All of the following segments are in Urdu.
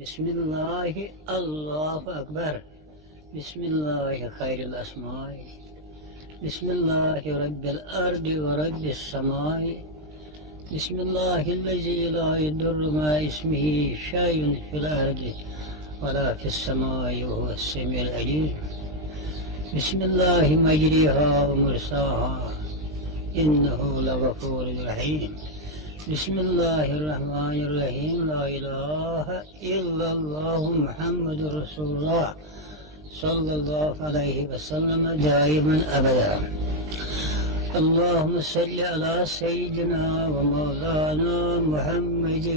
بسم الله الله أكبر. بسم الله خير الأسماء. بسم الله رب الأرض ورب السماء. بسم الله الذي لا يضر مع اسمه شيء في الأرض ولا في السماء وهو السميع العليم. بسم الله مجريها ومرساها إنه لغفور رحيم. بسم الله الرحمن الرحيم. لا إله إلا الله محمد رسول الله صلى الله عليه وسلم دائما أبدا. اللهم صل على سيدنا ومولانا محمد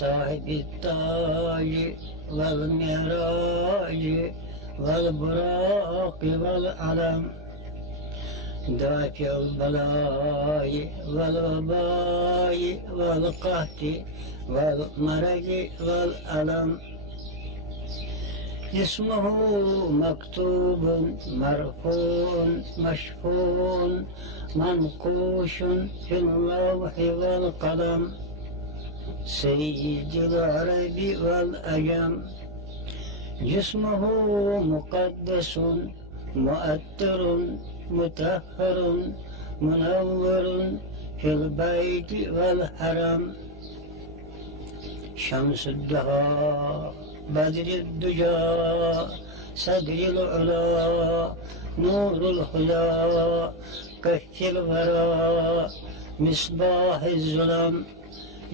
صاحب التاج والمعراج والبراق والعلم دافع البلاء والوباء والقحط والمرض والألم. اسمه مكتوب مرفوع مشفوع منقوش في اللوح والقلم. سيد العرب والأجم. جسمه مقدس مؤثر مطهر منور في البيت والحرم. شمس الدهى بدر الدجى صدر العلا نور الهدى كف الورى مصباح الظلم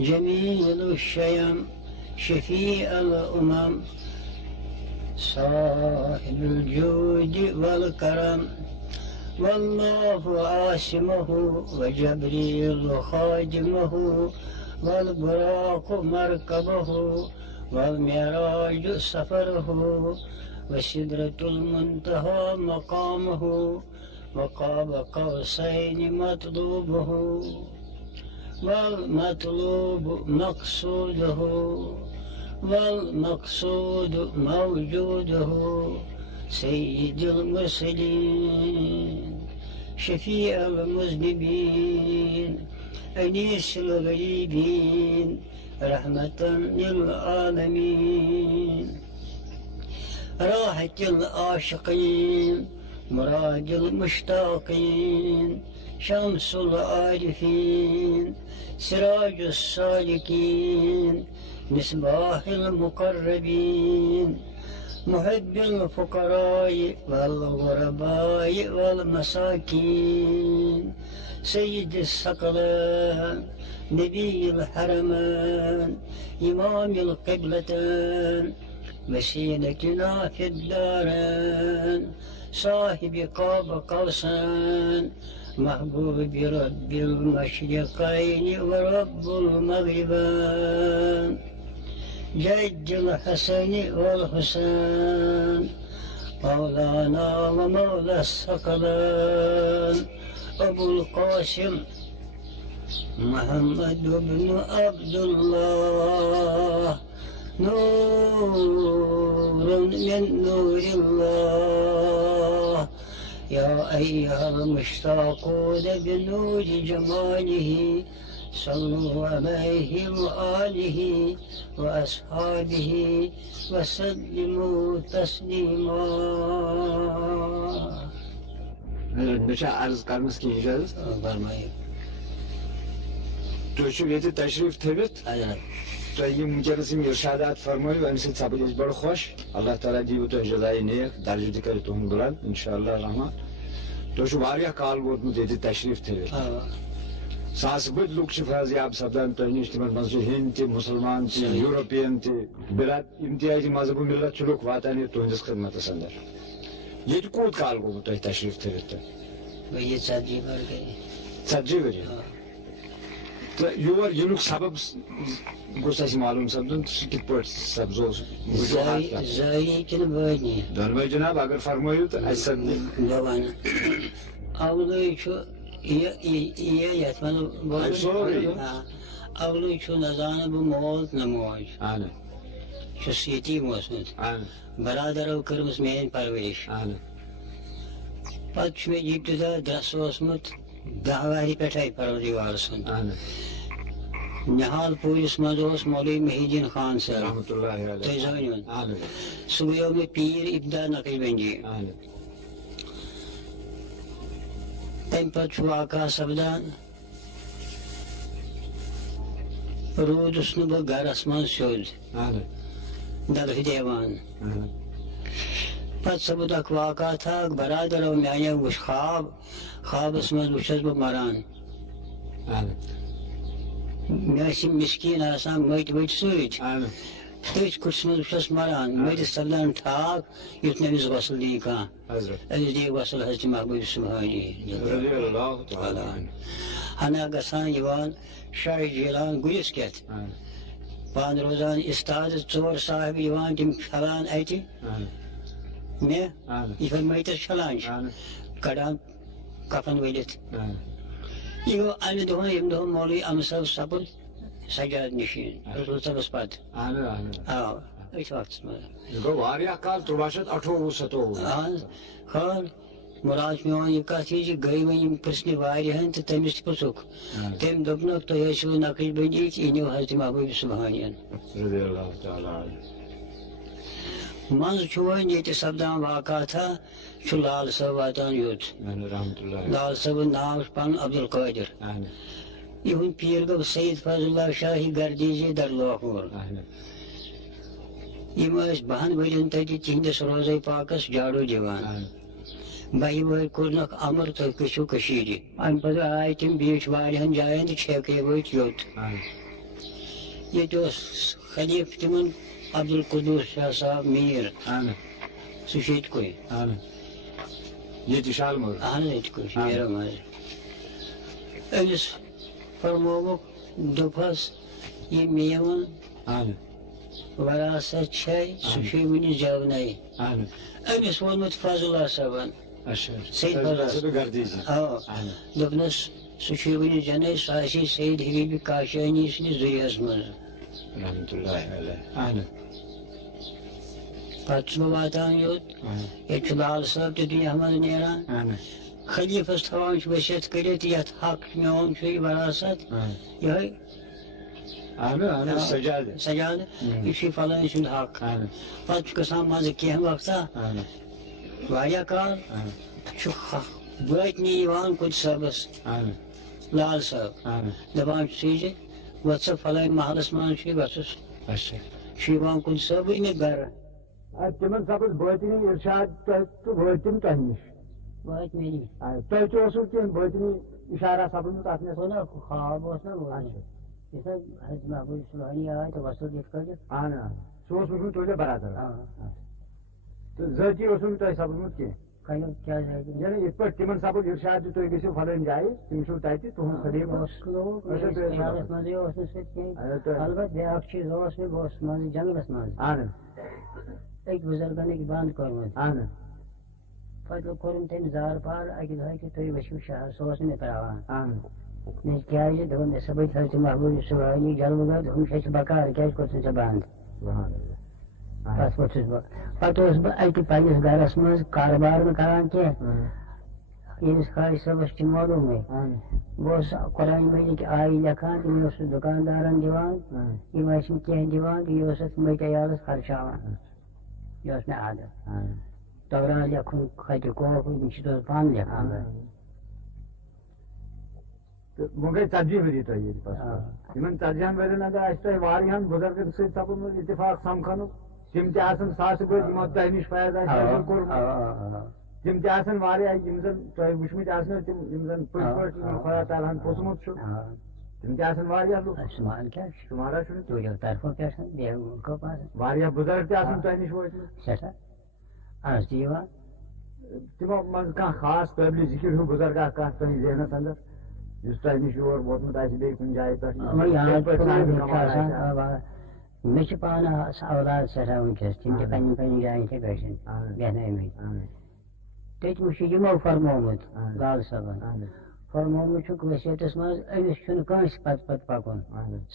جميل الشيم شفيع الأمم. صاحب الجود والكرم. والله عاصمه وجبريل خادمه والبراق مركبه والمعراج سفره وسدرة المنتهى مقامه وقاب قوسين مطلوبه والمطلوب مقصوده والمقصود موجوده. سيد المرسلين شفيع المذنبين أنيس الغريبين رحمة للعالمين. راحة العاشقين مراد المشتاقين شمس العارفين سراج السالكين مصباح المقربين محب الفقراء والغرباء والمساكين. سيد الثقلين نبي الحرمين إمام القبلتين وسيلتنا في الدارين صاحب قاب قوسين محبوب رب المشرقين ورب المغربين. جد الحسن والحسين مولانا ومولى الثقلين أبو القاسم محمد بن عبد الله نور من نور الله. يا أيها المشتاقون بنور جماله صلوا عليه وآله وأصحابه وسلموا تسليما. Neçə arz qalmış ki icazət? Varmayın. Döşüveti təşrif tevit. Aynen. Tayyi mücerrisim irşadat farmayı ve misil sabıcız bari hoş. Allah Teala diye bütün cezayı neye derece dikkat tuhum duran inşallah rahman. Döşü var ya kal vurdu dedi təşrif tevit. Sasbıd luk şifazı yap sabdan tayyi iştimal mazı Hindi, Müslüman, European, bilat imtiyazı mazhabı milletçilik vatani tuhunuz hizmeti sender. Yedi kod kal vurdu tayyi təşrif tevit. Ve ye sadece var gay. Sadece veriyor. Yuvar yunuk sabab gusasi malum sabdan sikit port sabzoz. Zayi kini böyle. Dönme Cenab agar farmayı da aysan ne? Yavan. Avlu şu iyi yatmalı. Ay sorry. Avlu şu nazanı bu moğol namoğol. Aynen. Şu siyeti moğol. Aynen. Beraber o kırmızı meyin parveliş. Aynen. Pat şu jipte da ders olsun. Davari petai parodivarsın. Aynen. نہال پورس مز مولوی محی الدین خان صاحب رحمۃ اللہ علیہ تھی زون اہن سہ گو میں پیر ابتدا نقش بنجی اہن تم پتہ واقعہ سپدان رودس نہ بہ گرس من سیود اہن دلہ دیوان اہن پتہ سپد اخ واقعہ تھا برادر میانہ وچ خوابس من وچھس بہ مران اہن مے مسکین آسان مٹ وٹ ست اہن تھی کٹس من وچھس مران مٹس سپدان ٹھاک یت نمس غسل دی کھانا حضرت امس دی غسل حضرت محبوب سبحانی رضی اللہ تعالی عنہ ہنا گھان شاہ جیلان گلس کت اہن پان روزان استاد ژور صاحب تم چھلان اتہ اہن مے اہن یہ میتس چھلان اہن کڑان کفن ولت اہن یہ گو امہ دہ مولوی امہ صاحب سپد سجاد نشین رسول صاحبس پتہ اہن اہن آ ات وقت مز یہ گو واریاہ کال 1328 خیر مراد میون یہ کت یہ گئی ون پرسنہ واریاہن تو تمس تہ پرژھک تم دپنک تھی ٲسِو نقش بندی یہ نیو حضرت محبوب سبحانین رضی اللہ تعالی عنہ مز ون یہ سپدان واقعہ تھا لال صاحب واتان یوت اہن رحمۃ اللہ علیہ لال صاحب ناو پن عبدالقادر اہن یہ پیر گو سید فضل اللہ شاہی گردیجی در لاہور اہن یم 12 ورین تتہ تہندس روزے پاکس جاڑو دیوان اہن 12 وری کورنک امر تھی گژھو کشیٖرِ امہ پتہ آے تم بیٖٹھۍ واریاہن جاین تہ چھیکے وٲتۍ یوت اہن ییٚتہِ اوس خلیف تمن عبدالقدوس شاہ صاحب میر اہن سہ چھُ ییٚتہِ کُے اہن یہ شالمور اہن ییٚتہِ کُے میرو منٛز أمِس فرمووُکھ دوٚپہس یہِ مےٚ یِوان اہن وراثت چھے سہ چھُے وُنہِ زیونے اہن أمِس ووٚنمُت فضل اللہ صٲبن اچھا سید فضل صاحب گردیجی آ اہن دوٚپنس سہ چھُے وُنہِ زینے سُہ آسی سید حبیب کاشانی سٕنٛدِس ذُریعس منٛز رحمۃ اللہ علیہ اہن پتہٕ چھُس بہٕ واتان یوٚت ییٚتہِ چھُ لال صٲب تہِ دُنیا منٛز نیران اہن خلیفس تھاوان چھُ ؤسِیت کٔرِتھ یتھ حق میون چھُ یہِ وراثت یِہوٚے اہن اہن سجاد سجاد یہِ چھُ فلٲنۍ سُنٛد حق اہن پتہٕ چھُ گژھان منٛزٕ کینٛہہ وقتہ اہن واریاہ کال اہن چھُ وٲتنہِ یِوان کُنہِ صٲبس اہن لال صٲب اہن دپان چھُس یہِ وۄتھ سا فلٲنۍ محلس منٛز چھُ وۄتھُس اچھا چھُ یِوان کُنہِ صٲبٕے مےٚ گرٕ تمن سپز باطنی ارشاد تو وٲتۍ تۄہہِ نِش وٲتۍ مےٚ نِش تۄہہِ تہِ اوسوٕ کینٛہہ باطنی اشارہ سپدمُت اتھ منٛز نا خواب اوس نا یُس حظ حضرت محبوب صبحانی آے تہٕ وصل یِتھ کٲٹھۍ اہن سُہ اوس وٕچھمُت تُہۍ برادر تہٕ ذٲتی اوسوٕ نہٕ تۄہہِ سپدمُت کینٛہہ کَمیُک کیٛاہ ذٲتی یعنی یِتھ پٲٹھۍ تِمن سپُد ارشاد تہِ تُہۍ گٔژھِو فلٲنۍ جایہِ تِم چھِو تتہِ تُہُنٛد خلیٖف خیالس منٛزٕے اوس نہٕ سُہ کینٛہہ البتہ بیٛاکھ چیٖز اوس مےٚ بہٕ اوسُس منٛزٕ جنگلس منٛز اہن أکۍ بُزرگن أکۍ بنٛد کوٚرمُت اہن پتہٕ کوٚرُم تٔمۍ زار پار اکہِ دۄہ کہِ تُہۍ ؤسِو شہر سُہ اوس نہٕ مےٚ تراوان اہن کیٛازِ دوٚپُن مےٚ سا بہٕ حضرت محبوب صبحانی جلوٕ گٔر دوٚپُن چھِ اَسہِ بکار کیٛازِ کوٚرُتھ ژےٚ بنٛد پتہٕ ووٚتھُس بہٕ پتہٕ اوسُس بہٕ اَتہِ پننِس گرس منٛز کاربار نہٕ کران کینٛہہ ییٚمِس خاج صٲبس چھُ معلوٗمٕے بہٕ اوسُس قرآن مجیٖدٕکۍ آیہِ لیکھان تِم اوسُس دُکاندارن دِوان یِم ٲسۍ مےٚ کینٛہہ دِوان تہٕ یہِ اوس اَتھ مٔٹۍ عیالس خرچاوان یہِ اوس مےٚ عادت تورات لیکھُن خطِ کوف یِم چھِ توتہِ پانہٕ لیکھان وۄنۍ گٔے 40 ؤری تۄہہِ ییٚتہِ یِمن 40 ؤرین اگر آسہِ تۄہہِ واریاہن بُزرگن سۭتۍ سپُدمُت اتفاق سمکھنُک تِم تہِ آسن ساسہٕ بٔدۍ یِمو تۄہہِ نِش فیض آسہِ حٲصِل کوٚرمُت تِم تہِ آسن واریاہ یِم زن تۄہہِ وٕچھمٕتۍ آسنو تِم یِم زن پٔزۍ پٲٹھۍ یِمن خۄدا تعالیٰ ہن پوٚژمُت چھُ تِم تہِ آسن واریاہ لُکھ شُمارا چھُنہٕ واریاہ بُزرگ تہِ آسن تۄہہِ نِش وٲتمٕتۍ تِمو منٛز کانٛہہ خاص قٲبلِ ذِکر ہیوٗ بُزرگا کانٛہہ تُہنٛدِس ذہنس اندر یُس تۄہہِ نِش یور ووتمُت آسہِ بیٚیہِ کُنہِ جایہِ پٮ۪ٹھ مےٚ چھِ پانہٕ اولاد سٮ۪ٹھاہ وٕنکیٚس تِم چھِ پننہِ پننہِ جایہِ یِتھٕے پٲٹھۍ بیٚہنٲومٕتۍ تٔتۍ چھُ یِمو فرمومُت لال صٲبن فرمومُت چھُکھ ؤصیتس منٛز أمِس چھُنہٕ کٲنٛسہِ پتہٕ پتہٕ پکُن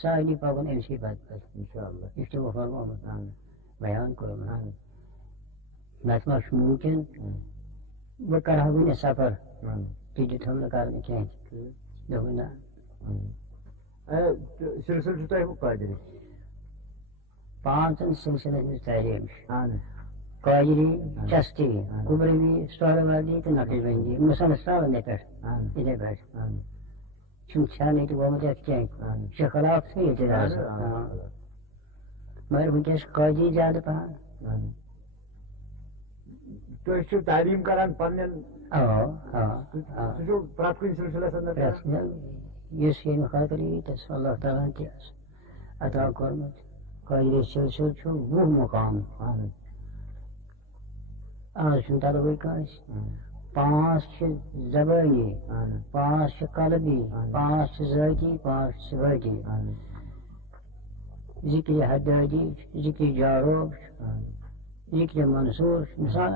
سارنٕے پکُن أمسٕے پتہٕ پتہٕ یہِ چھُ تِمو فرمومُت بیان کوٚرمُت نتہٕ ما چھُ مُمکِن بہٕ کرٕ ہا وُنہِ سفر تہِ دِتہم نہٕ کرنہٕ کینٛہہ تہِ دوٚپُن نہ سلسلہ چھو تۄہہِ قادری 5 سلسلن ہٕنٛز تعلیٖم چھِ قادری چستی کبرمی سہروردی تو نقش بندی مسلسل یتھے پٲٹھۍ چھُنہٕ چھانہٕ ییٚتہِ گوٚمُت یتھ کینٛہہ چھِ خلاف چھُ ییٚتہِ مگر وٕنکٮ۪س چھِ قٲدی زیادٕ پہن تُہۍ چھِو تعلیٖم کران پننٮ۪ن سُہ چھُ پرٛٮ۪تھ کُنہِ سلسلس انٛدر یُس ییٚمہِ خٲطرٕ یی تس اللہ تعالیٰ ہن تہِ عطا کوٚرمُت قٲدری سلسلہٕ چھُ 20 مقام آز چھُنہٕ تلوٕے کٲنٛسہِ 5 چھِ زبٲنی 5 چھِ قلبی 5 چھِ ذٲتی 5 چھِ صفٲتی ذکر حدادی ذکر جاروب ذکر منصور مثال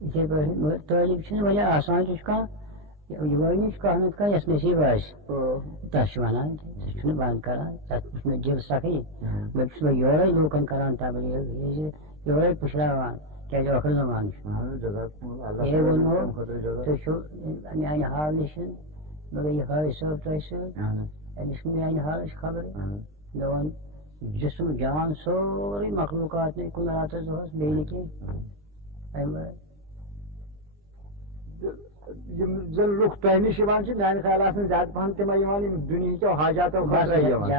یِتھے پٲٹھۍ تعلیٖم چھِنہٕ واریاہ آسان تہِ چھُ کانٛہہ یِوٲنی چھُ کانٛہہ نتہٕ کانٛہہ یس نصیٖب آسہِ تتھ چھِ ونان سُہ چھُنہٕ بنٛد کران تتھ چھُ مےٚ دِل سخی بلکہِ چھُس بہٕ یورے لوٗکن کران تبلیٖغ یورے پُشراوان کیٛازِ ٲخٕر زمانہٕ چھُ یہِ ووٚنمو تُہۍ چھِو میانہِ حال نِشن مےٚ گٔے یہِ حٲج صٲب تۄہہِ سۭتۍ أمِس چھِ میانہِ حالٕچ خبرٕے مےٚ ووٚن جسم جان سورُے مخلوٗقات نٕے کُن راتس دۄہس بیٚیہِ نہٕ کینٛہہ امہِ ورٲے یِم زن لُکھ تۄہہِ نِش یِوان چھِ میانہِ خیالس منٛز زیادٕ پہم تِمے یِوان یِم دُنہِکیو حاجاتو خٲطرٕ یِوان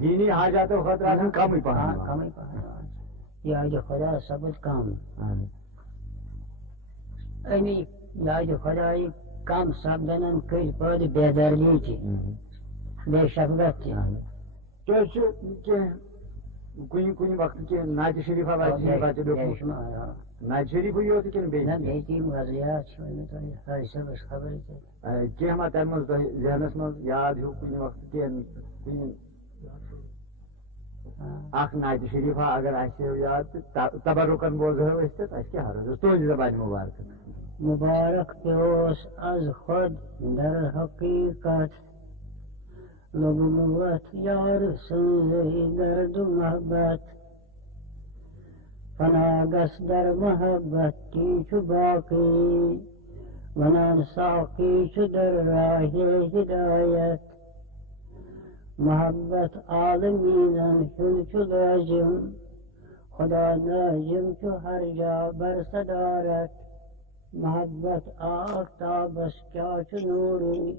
دیٖنی حاجاتو خٲطرٕ آسان کمٕے پہم کمٕے پہم یادِ خۄدا سپُد کم امی یادِ خۄدایہِ کم سپدنن کٔرۍ پٲدٕ بے دردی تہِ بیٚیہِ شفقت تہِ تۄہہِ چھُ کینٛہہ کُنہِ کُنہِ وقتہٕ کینٛہہ نعتِ شریٖفا وعتِ شریٖفا تہِ لیوٚکھمُت نعتِ شریٖفٕے یوت کِنہٕ بیٚیہِ تِم غزلیات چھِ ؤنمٕتۍ تۄہہِ حٲج صٲبس خبرٕے تہِ کینٛہہ ما تمہِ منٛز تۄہہِ ذہنس منٛز یاد ہیوٗ کُنہِ وقتہٕ کینٛہہ کُنہِ اکھ نعتِ شریٖفا اگر آسہِ یاد تہٕ تبرُکن بوزہو أسۍ تہٕ اَسہِ کیٛاہ حرض اوس تُہنٛزِ زبانہِ مُبارکہٕ مبارک پیوس از خود در حقیقت لوگمت یار سنزی درد و محبت فناگس در محبت کی چو باقی ونان ساقی چو در راه ہدایت محبت عالمینن چون چو لازم خدا ناجم چو ہر جا بر صدارت محبت آفتابس کیا چو نوری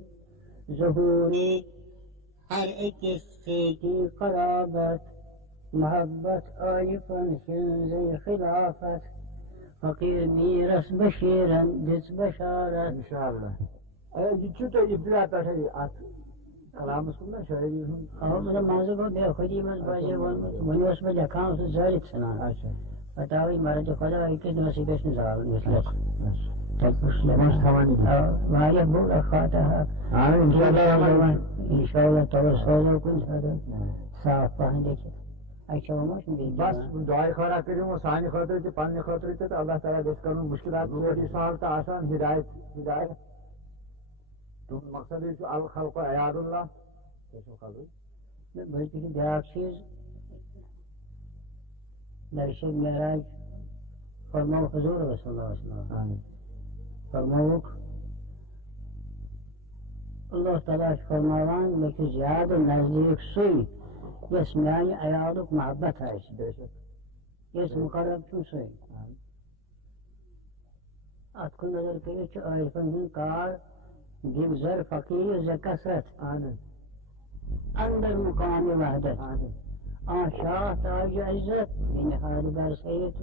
ظہوری ہر اکس کی قرابت محبت عارفن ہنزی خلافت فقیر میرس بشیرن دس بشارت انشاءاللہ یہ چھُ تۄہہِ ابتدا پٮ۪ٹھے اتھ کلامس کُن نا شٲعری ہُنٛد مطلب منٛزٕ گوٚو بے خودی منٛز باسے ووٚنمُت وۄنۍ اوس بہٕ لیکھان سُہ زٲرِتھ ژھٕنان پتہٕ آوٕے مرد خۄدا أکِس دۄہس یہِ گژھِ نہٕ زالُن مطلق واریاہ بوٚڑ اکھ خاطہ انشاءاللہ تور سوزو کُنہِ ساتہٕ صاف پہن لیکھِتھ اچھا بس دعاے خٲرا کٔرِو وۄنۍ سانہِ خٲطرٕ تہِ پننہِ خٲطرٕ تہِ تہٕ اللہ تعالیٰ گژھِ کرُن مُشکلات سورُے سہل تہٕ آسان ہدایت ہدایت تُہُنٛد مقصدٕے چھُ الخلق عیاد اللہ بلکہِ چھُ بیٛاکھ چیٖز درشِ معراج فرمووُکھ حضوٗر رسول اللہ صلی اللہ علیہ وسلم فرمووُکھ اللہ تعالیٰ چھُ فرماوان مےٚ چھُ زیادٕ نزدیٖک سُے یس میانہِ عیالُک محبت آسہِ یس مقرب چھُ سُے اتھ کُن نظر کٔرِتھ چھُ عٲرفن ہُنٛد کار بِگزر فقیٖر ز کثرت اندر مقام وحدت شاہ تاج عزت نِہاد بر سید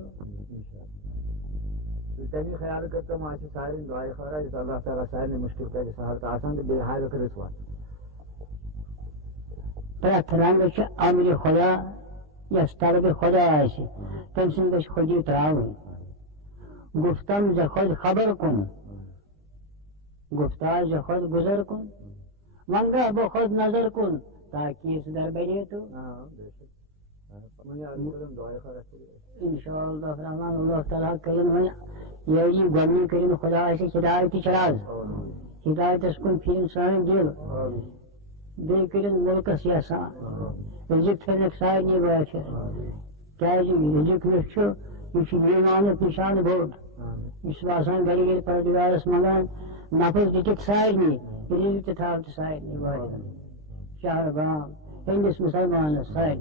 تمی خیال کٔرتو ما چھِ سارنٕے دعاے خٲرا یُس اللہ تعالیٰ سارنٕے مُشکِل کرِ سہل تہٕ آسان تہٕ بیٚیہِ حالہِ کٔرِتھ وتھ پرٛٮ۪تھ رنٛگہٕ چھِ امرِ خۄدا یس طلبِ خۄدا آسہِ تٔمۍ سُنٛد گژھِ خۄدی ترٛاوٕنۍ گفتم ز خود خبر کُن گفتار ز خود گزر کُن منگاہ بہ خود نظر کُن تاکہ اس در بنے تو انشاءاللہ رحمان اللہ تعالیٰ کرن وۄنۍ ییٚلہِ یہِ گۄڈنی کٔرِن خۄدا آسہِ ہدایتٕچ راز ہدایتس کُن پھِرِن سٲنۍ دِل بیٚیہِ کٔرِن مُلکس یژھان رِزق تھٲینکھ سارنٕے بٲژن کیٛازِ رِزق یُس چھُ یہِ چھُ ایٖمانُک نِشانہٕ بوٚڑ یہِ چھُ آسان گرِ گرِ پروردگارس منگان نفر دِتِکھ سارنٕے دلیل تھاو تو سارے واحد شہر بام ہندس مسلمان سارے